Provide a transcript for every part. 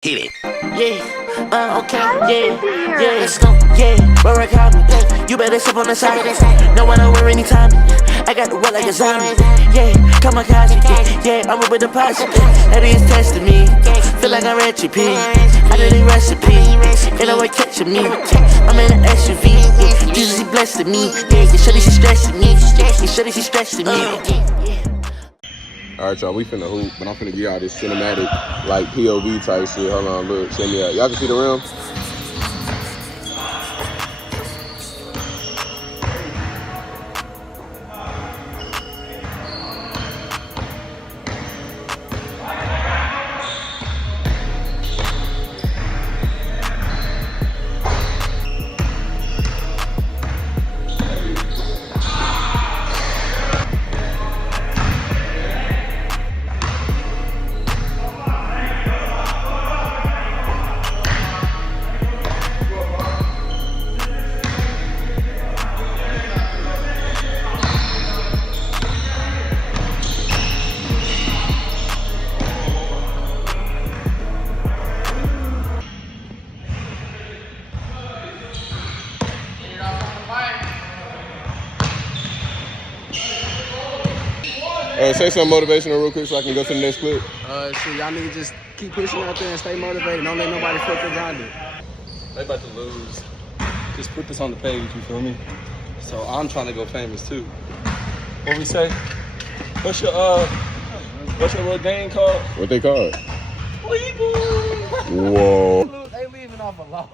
Hit it. Yeah, okay, yeah, let's go. Yeah, where I call me. You better step on the side. No one to wear anytime. I got the wet like a zombie. Yeah, come on, Kazi. Yeah, I'm with the posse. That is testing me. Feel like I'm recipe. I did a recipe. Ain't no way catching me. I'm in an SUV. Jesus, he blessed me. Yeah, you shorty, she stressing me. You shorty, she stressing me. Alright, y'all, we finna hoop, but I'm finna give y'all this cinematic, like, POV type shit. Hold on, look, check me out. Y'all can see the rim? Hey, say something motivational real quick so I can go to the next clip. Shit, y'all niggas just keep pushing out there and stay motivated. Don't let nobody fuck around it. They about to lose. Just put this on the page, you feel me? So I'm trying to go famous too. What we say? What's your little game called? What they call it? Weeble. Whoa. They leaving off a loss.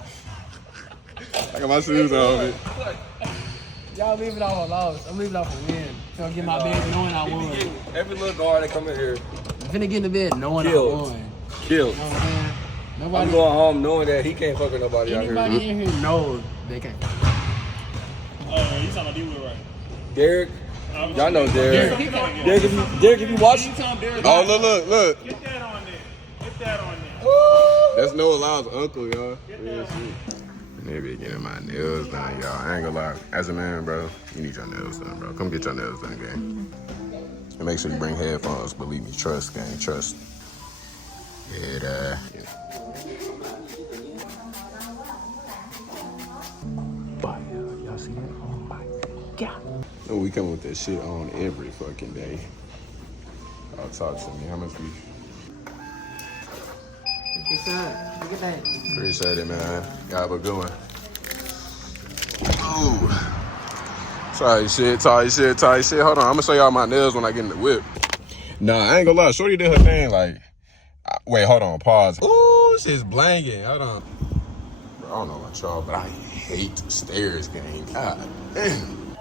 I got my shoes on, man. Y'all leaving off a loss. I'm leaving off a win. Finna get my bed knowing I won. Every little guard that come in here, I'm finna get in the bed knowing I won. killed. You know what I'm saying? I'm Nobody, going home knowing that he can't fuck with nobody out anybody here. in here knows they can't. You talking about D-Will, right? Derek, y'all know Derek. Derek, if you watch. Oh, look. Get that on there. Get that on there. That's Noah Lyle's uncle, y'all. Real shit. Maybe getting my nails done, y'all. I ain't gonna lie. As a man, bro, you need your nails done, bro. Come get your nails done, gang. And make sure you bring headphones. Believe me, trust, gang, trust. Yeah. Y'all see that? Oh my God. No, we come with that shit on every fucking day. Y'all talk to me. How much we? Look at that. Appreciate it, man. Y'all have a good one. Ooh. Tight shit. Hold on, I'm gonna show y'all my nails when I get in the whip. Nah, I ain't gonna lie. Shorty did her thing like... Wait, hold on, pause. Ooh, shit's blanking. Hold on. Bro, I don't know about y'all, but I hate stairs, gang. God damn.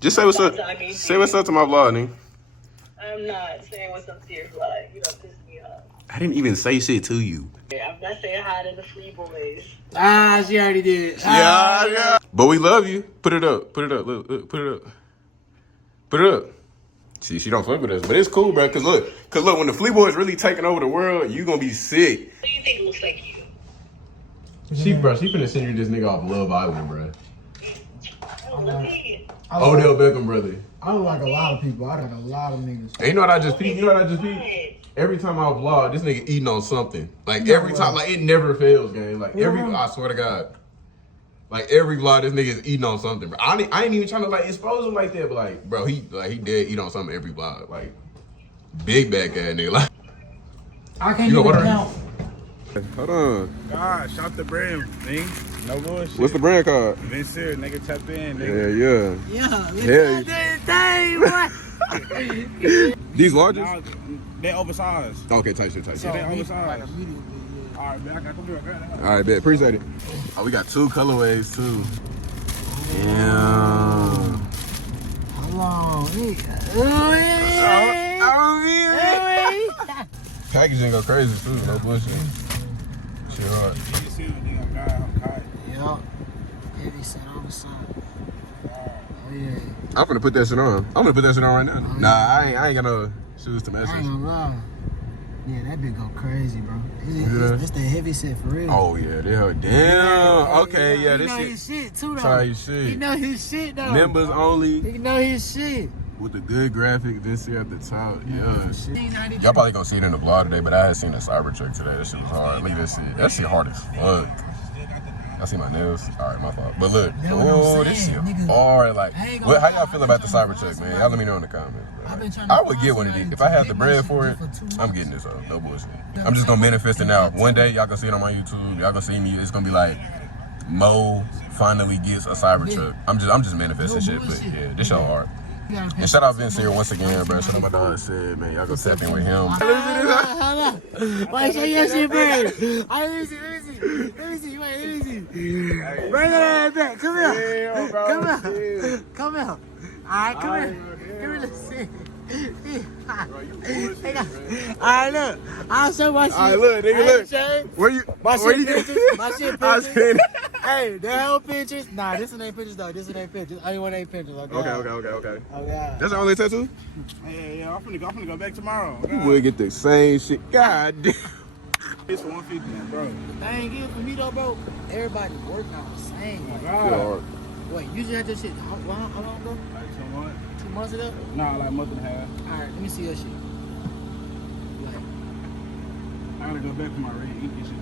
Just say what's up. Say what's up to my vlog, nigga. I'm not saying what's up to your vlog. You don't piss me off. I didn't even say shit to you. I'm not saying hi to the free boys. Ah, she already did. Yeah. But we love you. Put it up. Look, put it up. See, she don't fuck with us, but it's cool, bro. Cause look, when the Flea Boys really taking over the world, you gonna be sick. What do you think looks like you? She finna send you this nigga off Love Island, bro. Oh, look at you. Odell Beckham, brother. I don't like a lot of people. I got a lot of niggas. And you know what I just peeped? Every time I vlog, this nigga eating on something. Like every time, like it never fails, gang. Like I swear to God. Like every vlog, this nigga is eating on something. Bro. I ain't even trying to like expose him like that, but like, bro, he dead eat on something every vlog. Like big back ass nigga. Like I can't even count. hold on. Gosh, off the brand, nigga. No bullshit. What's the brand called? Vince Sears, nigga, tap in, nigga. Yeah. These larges? Now, they oversized. Okay, tight shit. Yeah, they oversized. All right, man, I got to do it. All right, bet. Appreciate it. Oh, we got 2 colorways too. Yeah. Hold on. Packaging go crazy too. No bullshit. Shit hard. You can see the nigga guy, I'm caught. Yup. Heavy set on the side. Oh yeah. I'm gonna put that shit on. I'm gonna put that shit on right now. Nah, I ain't got no shoes to mess I ain't with. gonna lie. Yeah, that bitch go crazy, bro. Yeah. It's the heavy set for real. Oh yeah, they are. Damn. Okay, yeah, He this know shit. his shit too though. Try your shit. He know his shit though. Members only. He know his shit. with the good graphics, this here at the top. Yeah. Y'all probably gonna see it in the vlog today, but I had seen a Cybertruck today. That shit was hard. Look at this shit. That shit hard as fuck. I see my nails. All right, my fault. But look, oh, this shit hard. Like, what, how y'all feel about the Cybertruck, man? Y'all let me know in the comments. I would get one of these. If I had the bread for it, I'm getting this up. No bullshit. I'm just gonna manifest it now. One day, y'all gonna see it on my YouTube. Y'all gonna see me. It's gonna be like, Mo finally gets a Cybertruck. I'm just manifesting shit, but yeah, this shit hard. And shout out Vince here once again, bro. Shout out my dog Sid, man. Y'all go tap in with him. Hold up. Why show your shit, bro? Let me see. Wait, let me see. Bring that back. Come here. Come here. All right, come here. Let's see. Alright, look. I'll show my shit. Alright, look, nigga, look. Where you? My where shit you pictures. My shit I pictures. seen it. Hey, the hell pictures? Nah, this one ain't pictures though. This one ain't pictures. I want 8 pictures. Okay. Okay. Oh yeah. That's the only tattoo? Yeah, I'm finna go back tomorrow. You would get the same shit. God damn. It's for 150, man, bro. The thing is for me though, bro. Everybody working out the same. Like, God. wait, you just had this shit how long ago? Like 2 months? 2 months ago? Nah, like a month and a half. Alright, let me see your shit. I gotta go back for my red ink and shit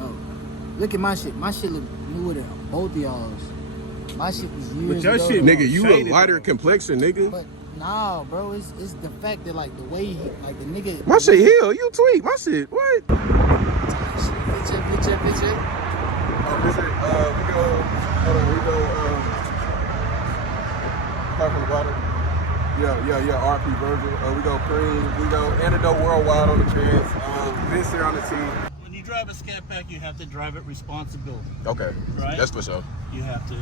though. Oh, look at my shit. My shit look newer than both of y'all's. My shit was years But your ago, shit, though. Nigga, you a lighter complexion, nigga. But nah, bro, it's the fact that like the way he, like the nigga. My shit heal. You tweak. My shit. What? Picture. Oh, this is, we go, hold on, we go, start from the bottom. Yeah, RP Virgil. We go Cream, we go Antidote Worldwide on the fence. Vince here on the team. When you drive a Scat Pack, you have to drive it responsibility. Okay, Right? that's for sure. You have to.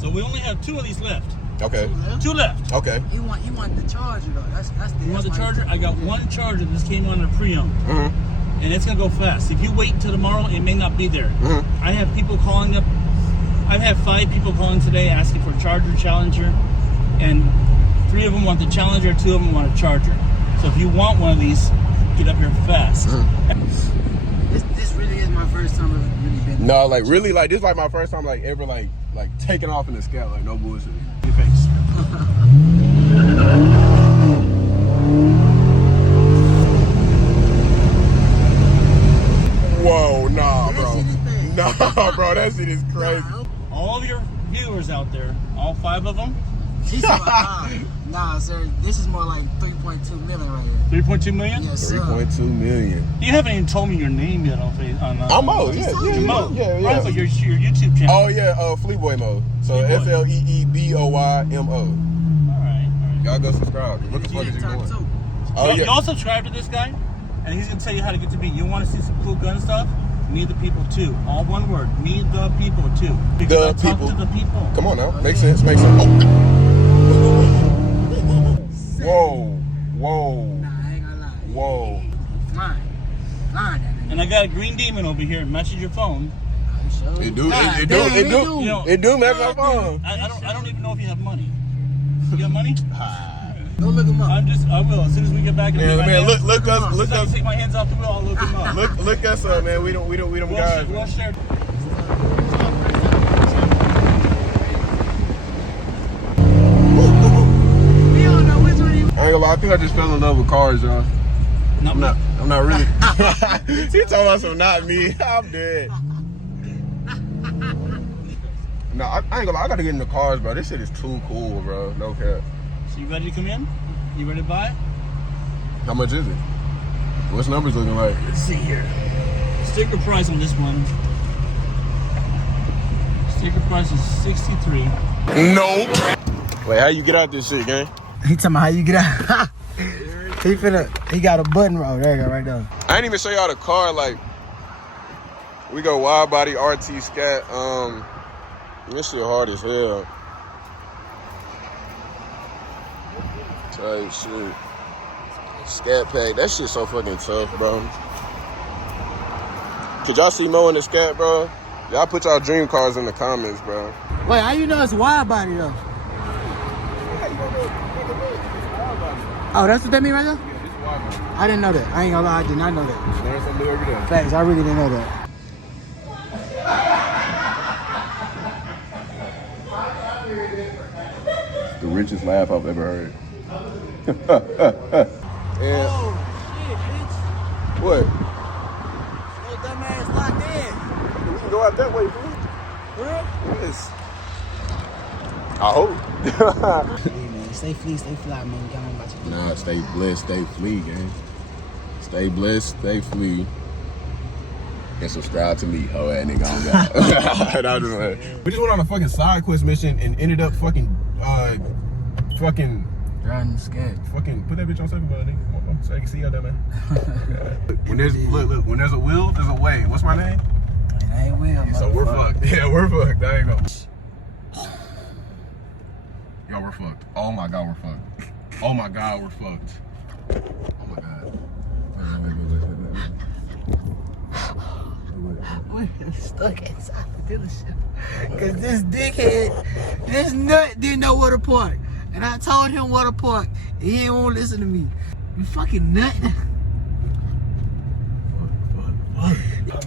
So we only have 2 of these left. Okay, 2 left. okay. You want the charger though. That's You want the charger? I got 1 charger. This came on a pre-owned. Mm-hmm. And it's gonna go fast. If you wait until tomorrow, it may not be there. Mm-hmm. I have people calling up. I've had 5 people calling today asking for a Charger Challenger, and 3 of them want the Challenger, 2 of them want a Charger. So if you want one of these, get up here fast. Mm-hmm. This really is my first time ever really been. No, like really, like this is like my first time like ever like taking off in the Scat, like no bullshit. Your face. Whoa, nah, bro. Nah, bro, that shit is crazy. All of your viewers out there, all 5 of them, She said, nah, sir. This is more like 3.2 million right here. 3.2 million? Yes, sir. 3.2 million. You haven't even told me your name yet on Facebook. I'm Mo, yeah. Right, but your YouTube channel. Oh yeah, Fleetboy Mo. So Fleetboy. FLEEBOYMO. All right. Y'all go subscribe. What the fuck is you doing? Oh You yeah. all subscribe to this guy, and he's gonna tell you how to get to me. You want to see some cool gun stuff? Meet the people too. All one word. Meet the people too. Because I talk to the people. Come on now. Makes sense. Oh. Whoa. Nah, I ain't gonna lie. Whoa. Flying that nigga. And I got a green demon over here. Matches your phone. It do. God It damn, do. it do. You know, It do match my phone. I don't even know if you have money. You got money? Go look him up. I will as soon as we get back. Man, look us, As soon as I take my hands off the wheel, I'll look him up. look us up, man. We don't guys. We'll share. We don't know which one you. I ain't gonna lie, I think I just fell in love with cars, y'all. I'm not really. She told us I'm not me. I'm dead. No, I ain't gonna lie, I gotta get in the cars, bro. This shit is too cool, bro. No cap. So you ready to come in? You ready to buy? How much is it? What's numbers looking like? Let's see here. Sticker price on this one. Sticker price is $63. Nope. Wait, how you get out this shit, gang? He talking about how you get out. He got a button roll. There you go, right there. I ain't even show y'all the car. Like, we go wide body RT Scat. This shit hard as hell. Type shit. Scat Pack. That shit so fucking tough, bro. Could y'all see Mo in the Scat, bro? Y'all put y'all dream cars in the comments, bro. Wait, how you know it's wide body though? Oh, that's what that mean right there? Yeah, this is wide body. I didn't know that. I ain't gonna lie, I did not know that. Learn something new every day. Thanks, I really didn't know that. the richest laugh I've ever heard. And Oh, shit, bitch. what? Your dumb ass locked in. We can go out that way, fool. Bro. Yes. I hope. Hey, man, stay fly, man. Y'all know about you. Nah, stay blessed, stay flee, gang. Stay blessed, stay flee. And subscribe to me, hoe ass nigga. We just went on a fucking side quest mission and ended up fucking Driving scared. fucking put that bitch on second mode, nigga. Come on, so I can see y'all down there. When there's look, when there's a will, there's a way. What's my name? It ain't Will, So we're motherfucker. fucked. Yeah, we're fucked. There you go. Yo, we're fucked. Oh my god, we're fucked. Oh my god, we're fucked. Oh my god. We're stuck inside the dealership. Cause this dickhead, this nut didn't know where to park. And I told him where to park. And he ain't won't listen to me. You fucking nut. I'm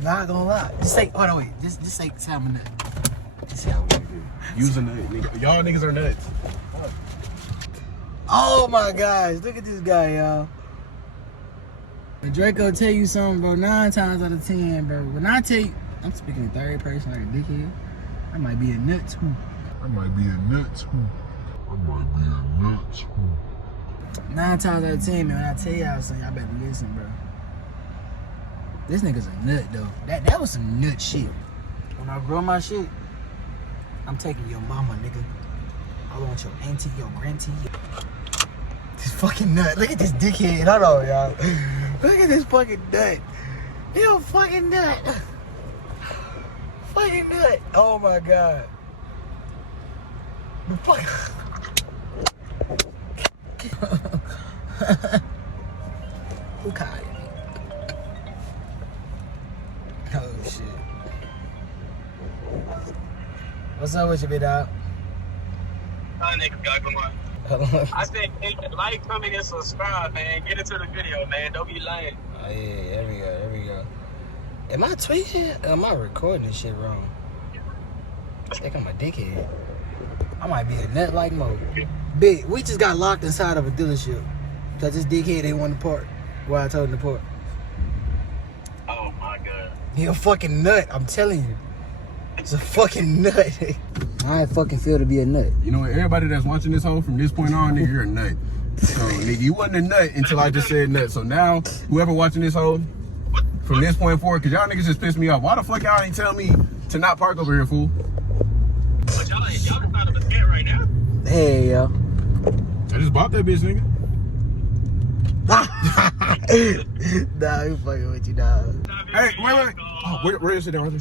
not gonna lie. Just say, hold on, wait. Just say, I'm a nut. Just say, I'm a nut. Using the nigga. Y'all niggas are nuts. Oh my gosh, look at this guy, y'all. When Draco tell you something, bro, 9 times out of 10, bro. When I tell you, I'm speaking in third person like a dickhead. I might be a nut too. 9 times out of 10, man, when I tell y'all something, y'all better listen, bro. This nigga's a nut, though. That was some nut shit. When I grow my shit, I'm taking your mama, nigga. I want your auntie, your granty. This fucking nut. Look at this dickhead. Hold on, y'all. Look at this fucking nut. You a fucking nut. Fucking nut. Oh my god. The fuck. Who caught it? Oh shit. What's up with you, big dog? Y'all niggas got going. I said, hey, like, comment, and subscribe, man. Get into the video, man. Don't be lying. Oh yeah, there we go. Am I tweeting? Or am I recording this shit wrong? I think I'm a dickhead. I might be a nut like Mo. Big, we just got locked inside of a dealership. Cause this dickhead ain't want to park where I told him to park. Oh my god. He a fucking nut, I'm telling you. It's a fucking nut. I fucking feel to be a nut. You know, everybody that's watching this whole from this point on, nigga, you're a nut. So, nigga, you wasn't a nut until I just said nut. So now, whoever watching this whole from this point forward, cause y'all niggas just pissed me off. Why the fuck y'all ain't tell me to not park over here, fool? But y'all inside of a tent right now. Hey, yo. I just bought that bitch, nigga. Nah, we fucking with you, dog. Hey, wait. Oh, where is it down?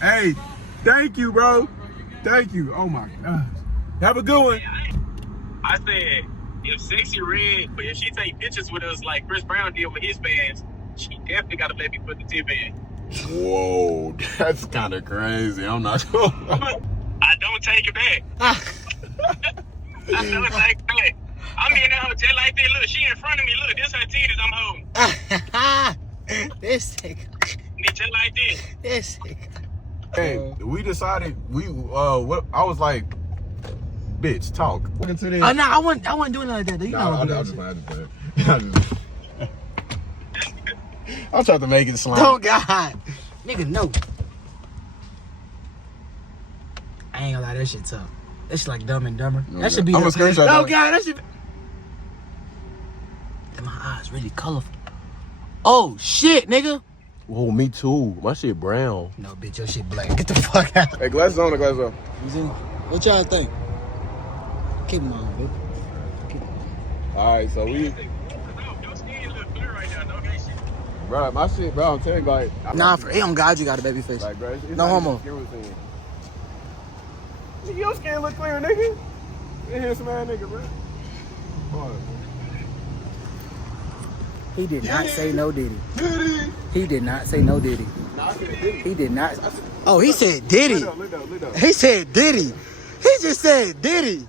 Hey, thank you, bro. Thank you. Oh my god. Have a good one. I said, if Sexy Red, if she take pictures with us like Chris Brown did with his fans, she definitely got to let me put the tip in. Whoa, that's kind of crazy. I'm not sure. I don't take it back. I don't take it back. I'm in that hotel like that. Look, she in front of me. Look, this her titties I'm holding. This nigga. Just like this. This nigga. Hey, we decided what I was like, bitch, talk. Oh no, I wasn't doing like that. Though. You know I I just I'm trying to make it slime. Oh God, nigga, no. I ain't gonna lie, that shit tough. That shit like Dumb and Dumber. Okay. That should be. I'm gonna screenshot Oh that. God, that should. Be... My eyes really colorful. Oh shit, nigga. Whoa, me too. My shit brown. No, bitch, your shit black. Get the fuck out. Hey, glasses on or glasses off? What y'all think? Keep them on, bitch. All right, so we. Your skin look clear right now. Don't get shit. Bro, my shit, bro, I'm telling you, like. Nah, for on God, you got a baby face. Like, bro, it's No not homo. even skin routine. Nigga, your skin look clear, nigga. You handsome ass nigga, bro. Boy. He did not say no Diddy. He did not say no Diddy. He did not. Oh, he said Diddy. Look up. He said Diddy. He just said Diddy.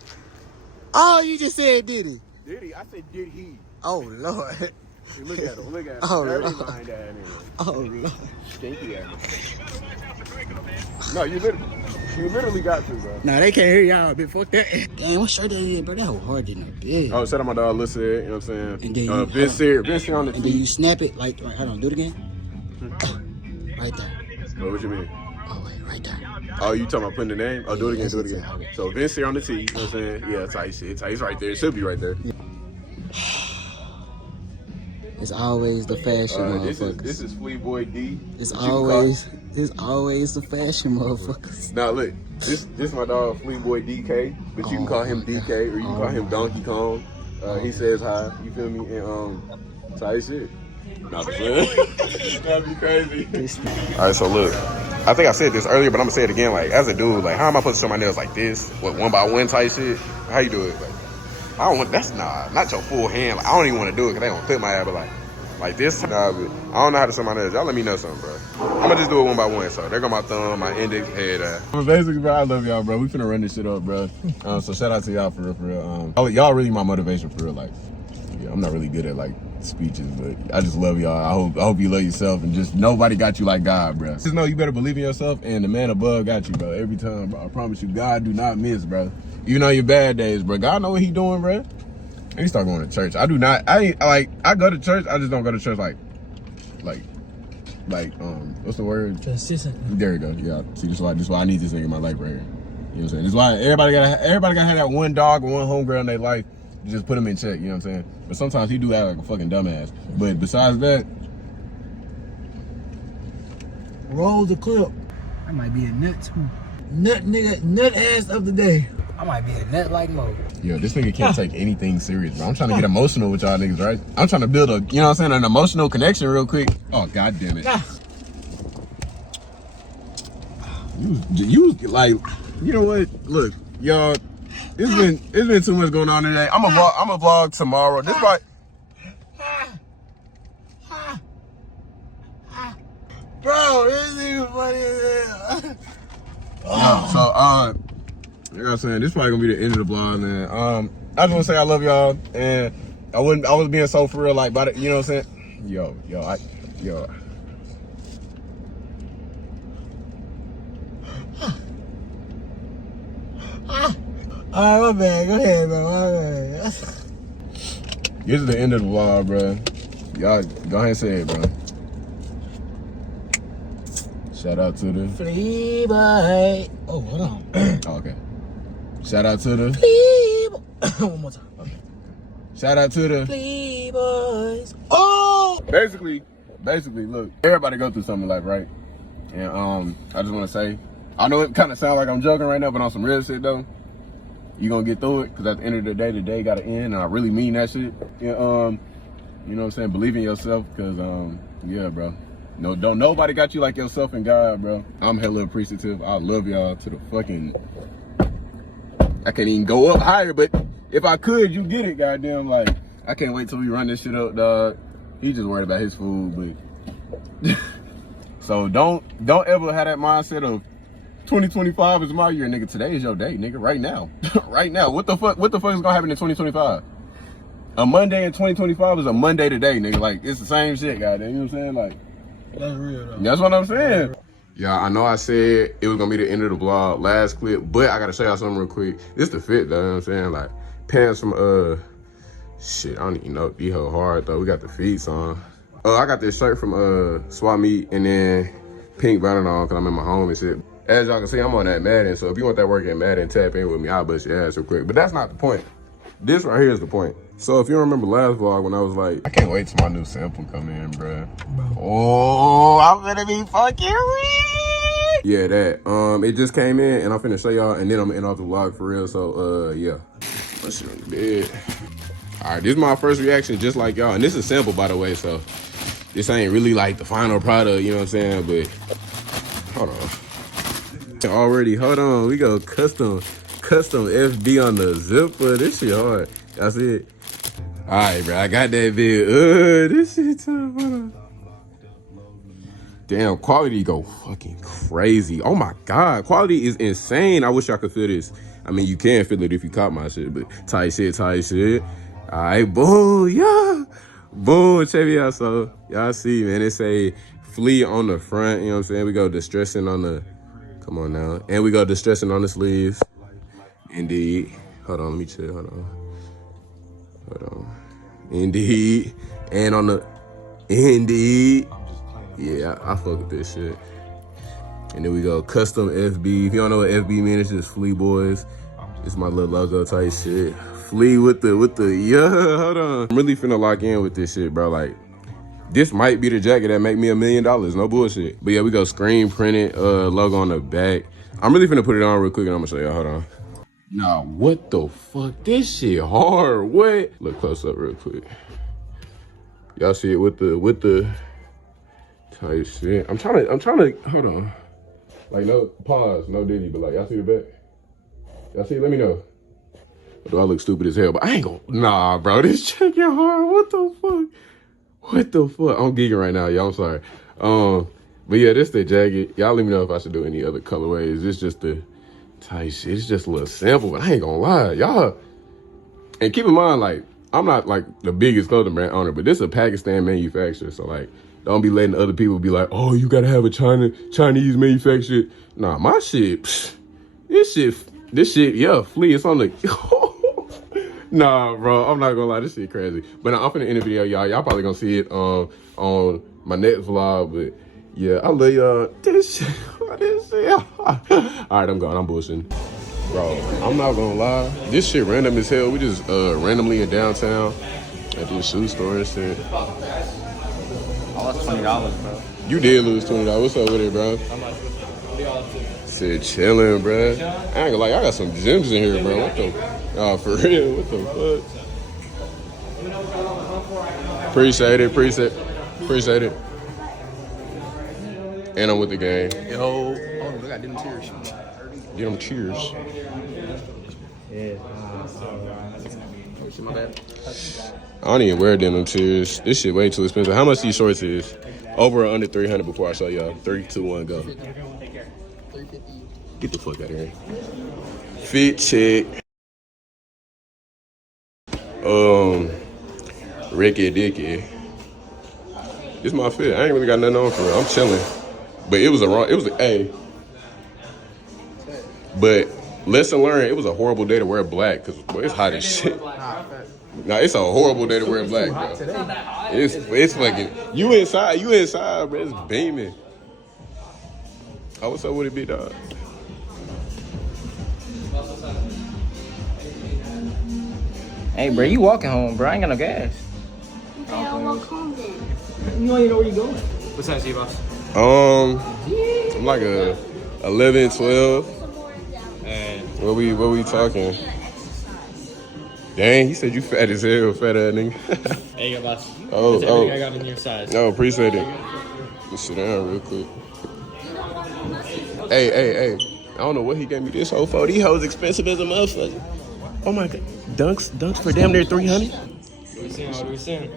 Oh, you just said Diddy. Did he? I said, did he? Oh, Lord. Look at him. Look at him. Oh, Dirty Lord. mind that nigga. Oh, Lord. Stinky ass. No, you literally got to, bro. Nah, they can't hear y'all, bitch. Fuck that. Damn, what shirt that is, bro? That whole hard in the bed. Oh, shout out my dog, Lil Sid, you know what I'm saying? And then you, Vince here on the and then team. you snap it like, hold on, do it again. Right there. What you mean? Oh, wait, right there. Oh, you talking about putting the name? Oh, do it again, Yeah, do it again. that's it. So Vince here on the tee, you know what I'm saying? Yeah, tight shit. Tight. It's right there. It should be right there. It's always the fashion motherfuckers. This is Fleet Boy D. It's always the fashion motherfuckers. Now look, this my dog Fleet Boy DK, but you can call him DK or you can call him Donkey Kong. He says hi, you feel me? And tight shit. Not the plan. That'd be crazy. Alright, so look. I think I said this earlier, but I'm gonna say it again. Like, as a dude, like, how am I supposed to show my nails like this? What, 1 by 1 type shit? How you do it? Like, I don't want, that's not your full hand. Like, I don't even want to do it because they gonna clip my ass, but like this, nah, but I don't know how to show my nails. Y'all let me know something, bro. I'm gonna just do it 1 by 1. So there go my thumb, my index, head. Basically, bro, I love y'all, bro. We finna run this shit up, bro. So shout out to y'all for real. Y'all really my motivation for real. Like, yeah, I'm not really good at like speeches, but I just love y'all. I hope you love yourself and just nobody got you like God, bro. Just know you better believe in yourself and the man above got you, bro. Every time, bro. I promise you, God do not miss, bro. Even on your bad days, bro. God know what he doing, bro. And he start going to church. I do not. I go to church. I just don't go to church like what's the word? Consistent. There you go. Yeah. See, this is why I need this nigga in my life right here. You know what I'm saying? This is why everybody gotta have that one dog or one homegirl in their life. Just put him in check. You know what I'm saying? But sometimes he do act like a fucking dumbass. But besides that, Roll the clip. I might be a nut too. Nut nigga, nut ass of the day. I might be a nut like Mo. yo, this nigga can't take anything serious, bro. I'm trying to get emotional with y'all niggas, right? I'm trying to build a, you know what I'm saying, an emotional connection real quick. Oh, god damn it. You like, you know what? Look, y'all, it's been too much going on today. I'm a vlog tomorrow. This why. Bro, this nigga funny as hell. Yo, so you know what I'm saying, this probably gonna be the end of the vlog, man. I just wanna say I love y'all, and I was being so for real, like, about it, you know what I'm saying? Yo. Alright, my bad. Go ahead, bro. My bad. This is the end of the vlog, bro. Y'all go ahead and say it, bro. Shout out to the Flea boy. Oh, hold on. oh, okay. Shout out to the Flea boy. One more time. Okay. shout out to the Flea boys. Oh! basically, look, everybody go through something in life, right? And I just want to say, I know it kind of sounds like I'm joking right now, but on some real shit though, you gonna get through it, because at the end of the day gotta end, and I really mean that shit. Yeah, you know what I'm saying? Believe in yourself, because yeah, bro. No, don't nobody got you like yourself and God, bro. I'm hella appreciative. I love y'all to the fucking. I can't even go up higher, but if I could, you get it, goddamn. Like, I can't wait till we run this shit up, dog. He just worried about his food, but so don't ever have that mindset of 2025 is my year, nigga. Today is your day, nigga. Right now, right now. What the fuck is gonna happen in 2025? A Monday in 2025 is a Monday today, nigga. Like, it's the same shit, goddamn. You know what I'm saying? Like, That's real, though. that's what I'm saying. Yeah, I know I said it was gonna be the end of the vlog, last clip, but I gotta show y'all something real quick. This the fit, though, you know what I'm saying? Like, pants from, shit, I don't even know. These hoe hard, though. We got the feet on. I got this shirt from, Swap Meet, and then pink button on, because I'm in my home and shit. As y'all can see, I'm on that Madden, so if you want that work at Madden, tap in with me. I'll bust your ass real quick. But that's not the point. This right here is the point. So if you remember last vlog when I was like, I can't wait till my new sample come in, bruh. Oh, I'm gonna be fucking weak. Yeah, that. It just came in, and I'm finna show y'all, and then I'm gonna end off the vlog for real. So, yeah. That shit on the bed. All right, this is my first reaction, just like y'all. And this is a sample, by the way, so this ain't really like the final product, you know what I'm saying? But, hold on. Already, hold on. We go custom FB on the zipper. This shit hard. That's it. All right, bro. I got that vid. This shit tough. Damn, quality go fucking crazy. Oh my God, quality is insane. I wish I could feel this. I mean, you can feel it if you caught my shit, but tight shit. All right, boom, yeah. Boom, check me out. So y'all see, man, it say Flea on the front, you know what I'm saying? We go distressing on the, come on now. And we go distressing on the sleeves. Indeed. Hold on, let me check, hold on. Indeed. And on the, indeed. Yeah, I fuck with this shit. And then we go custom FB. If you don't know what FB means, it's just Flea Boys. It's my little logo type shit. Flea with the, yeah, hold on. I'm really finna lock in with this shit, bro. Like, this might be the jacket that make me $1 million, no bullshit. But yeah, we go screen printed logo on the back. I'm really finna put it on real quick and I'm gonna show y'all, hold on. Nah, what the fuck? This shit hard, what? Look close up real quick. Y'all see it with the type shit. I'm trying to, hold on. Like, no, pause, no Diddy, but like, y'all see the back? Y'all see it? Let me know. Do I look stupid as hell? But I ain't gonna, nah, bro, this jacket hard, what the fuck? What the fuck? I'm geeking right now, y'all, I'm sorry. But yeah, this the jacket. Y'all let me know if I should do any other colorways. It's just the tight shit. It's just a little sample, but I ain't gonna lie, y'all. And keep in mind, like, I'm not like the biggest clothing brand owner, but this is a Pakistan manufacturer. So like, don't be letting other people be like, oh, you gotta have a Chinese manufactured. Nah, my shit, psh, this shit, yeah, Flea, it's on the, nah, bro, I'm not gonna lie, this shit crazy. But I'm finna end the video, y'all. Y'all probably gonna see it on my next vlog, but yeah, I love y'all. This shit. All right, I'm gone, I'm bullshitting. Bro, I'm not gonna lie, this shit random as hell. We just randomly in downtown at this shoe store and shit. I lost $20, bro. You did lose $20. What's up with it, bro? How much? Shit, chilling, bro. I ain't gonna lie, I got some gems in here, bro. What the? Oh, for real? What the fuck? Appreciate it. And I'm with the gang. Yo, oh, look, I did them cheers. Get them cheers. Yeah. My bad. I don't even wear denim cheers. This shit way too expensive. How much these shorts is? Over or under 300 before I show y'all. 3, 2, 1, go. Get the fuck out of here. Fit check. Ricky Dicky. This my fit. I ain't really got nothing on for it. I'm chilling. But it was a but lesson learned, it was a horrible day to wear black because it's hot as shit. Nah, it's a horrible day to wear black, bro. It's fucking, you inside, bro. It's beaming. Oh, what's up with it, big dog? Hey, bro, you walking home, bro. I ain't got no gas. Okay, I'll walk home then. You don't even know where you going. What size are you, boss? I'm like a 11, 12. And What we talking? Dang, he said you fat as hell, fat ass nigga. there you go, boss. Oh, That's everything I got in your size. No, appreciate it. Let's sit down real quick. Hey. I don't know what he gave me this whole for. These hoes expensive as a motherfucker. Oh my god. Dunks for damn near 300. What we seeing?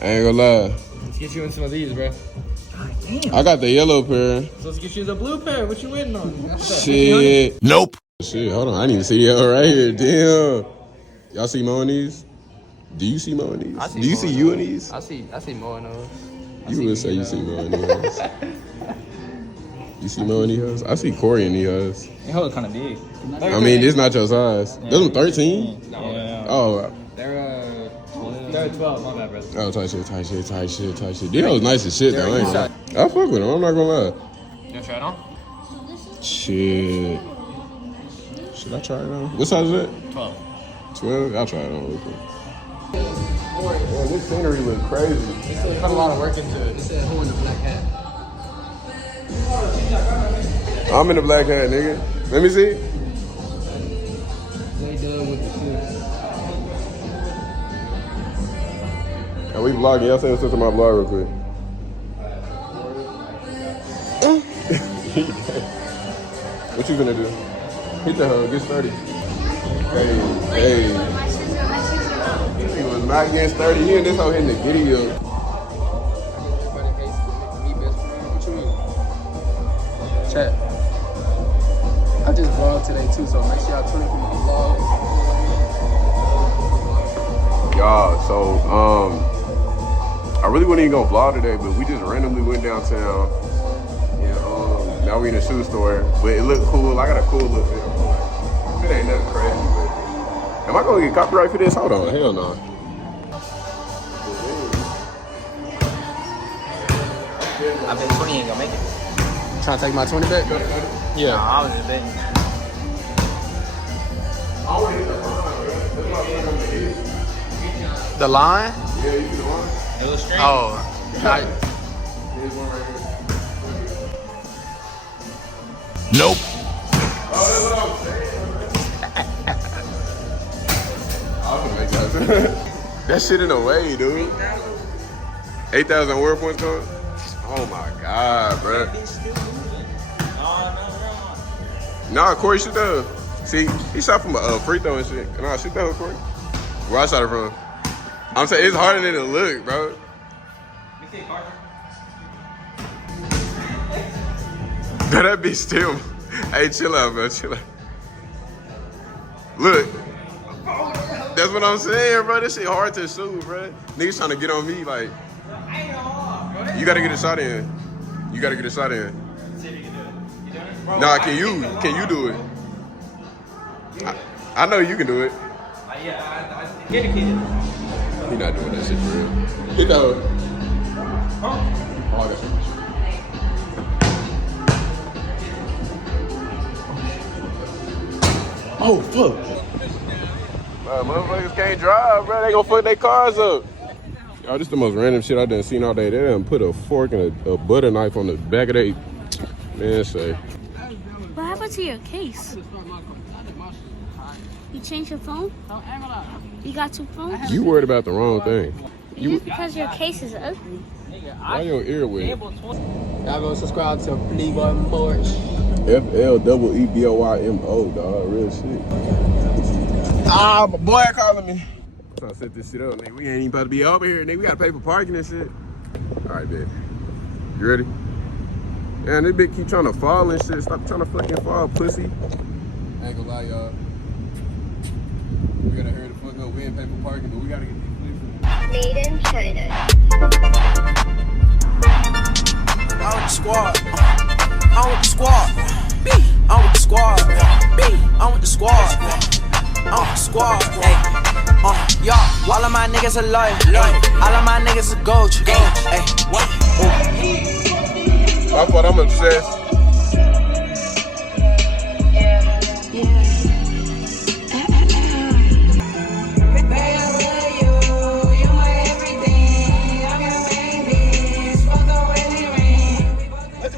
I ain't gonna lie. Let's get you in some of these, bro. I got the yellow pair. So let's get you the blue pair. What you waiting on? Shit. Nope. Shit, hold on. I need to see y'all right here. Damn. Y'all see Mo in these? Do you see Mo in these? Do you see you in these? I see more in those. You would say you see Mo in these. You see Mo in these? I see Corey in these. They hold kind of big. I mean, this not your size. Those are 13? Yeah. Oh. They're 12, my bad, bro. Oh, tight shit. These was nice as shit, though. I fuck with them. I'm not gonna lie. You gonna try it on? Shit. Should I try it on? What size is that? 12. 12? I'll try it on real quick. Man, this scenery look crazy. They still put a lot of work into it. It said who in the black hat. I'm in the black hat, nigga. Let me see. They done with the Are we vlogging? Y'all say what's up to my vlog real quick. What you gonna do? Hit the hug, get sturdy. Hey. He was not getting sturdy. He and this hoe hitting the giddy up. Chat. I just vlogged today too, so make sure y'all tune in for my vlog. Y'all, so really wasn't even gonna vlog today, but we just randomly went downtown. And now we in a shoe store. But it looked cool. I got a cool little fit. It ain't nothing crazy, but am I gonna get copyright for this? Hold on, hell no. I bet 20 ain't gonna make it. Trying to take my 20 back? Yeah. No, I was just betting. The line? Yeah, you see the line? Illustrate. Oh, Here's one right here. Nope. Oh, that's what I'm saying. I'm gonna make that. That shit in the way, dude. 8,000 word points coming? Oh my god, bro. Nah, Corey, shoot that. See, he shot from a free throw and shit. Nah, shoot that, Corey. Where I shot it from? I'm saying it's harder than it look, bro. That be still. Hey, chill out, bro. Chill out. Look. That's what I'm saying, bro. This shit hard to shoot, bro. Niggas trying to get on me, like. You gotta get a shot in. You gotta get a shot in. Nah, can you do it? I know you can do it. yeah, I dedicated. He not doing that shit for real. He know. Oh, that's oh, fuck. Motherfuckers can't drive, bro. They gonna fuck their cars up. Y'all, this the most random shit I done seen all day. They done put a fork and a butter knife on the back of they... Man, say. What happened to your case? You changed your phone? You got two phones? You worried about the wrong thing. Just because your case is ugly. Why your ear wet? Y'all go subscribe to Playboy Morris. FLEEBOYMO, dog. Real shit. Ah, my boy calling me. I'm trying to set this shit up, nigga. We ain't even about to be over here, nigga. We gotta pay for parking and shit. All right, babe. You ready? Man, this bitch keep trying to fall and shit. Stop trying to fucking fall, pussy. I ain't gonna lie, y'all. We gotta hurry the fuck up. We ain't pay for parking, but we gotta get these places. Made in China. I'm with the squad. I'm with the squad. I'm with the squad. I'm with the squad. I'm with the squad. Hey, y'all, all of my niggas are loyal. All of my niggas are gold. Hey, what? I thought I'm obsessed.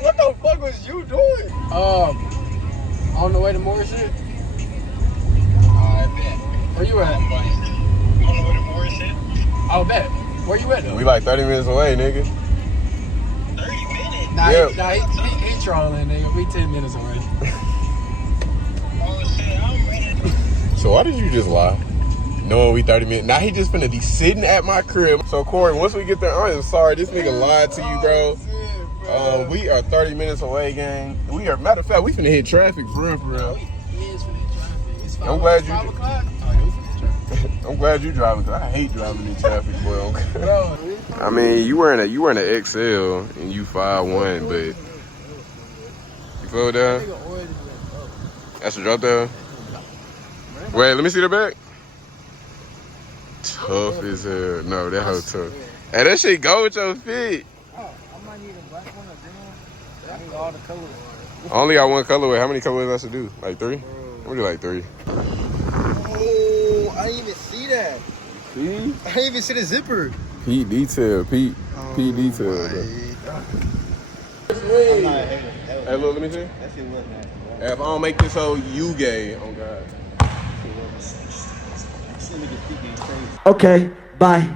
What the fuck was you doing? On the way to Morrison. Alright, bet. Where you at? On the way to Morrison. Oh, bet. Where you at though? We like 30 minutes away, nigga. 30 minutes? Nah, Yeah. he trolling, nigga. We 10 minutes away. Oh shit, I'm ready. So why did you just lie? Knowing we 30 minutes. Now he just finna be sitting at my crib. So Corey, once we get there, I am sorry. This nigga lied to you, bro. We are 30 minutes away, gang. We are, matter of fact, we finna hit traffic for real, for real. I'm glad you. I'm glad you driving, cause I hate driving in traffic, boy. I mean, you wearing an XL and you 5'1", but you feel that? That's a drop down. Wait, let me see the back. Tough as hell. No, that hoe tough. Hey, that shit go with your feet. I only got one colorway. How many colorways I should do? Like 3? I'm gonna do like 3. Oh, I didn't even see that. See? I didn't even see the zipper. Pete detail. Pete detail. Hey, look, let me see. If I don't make this whole you gay, oh God. Okay, bye.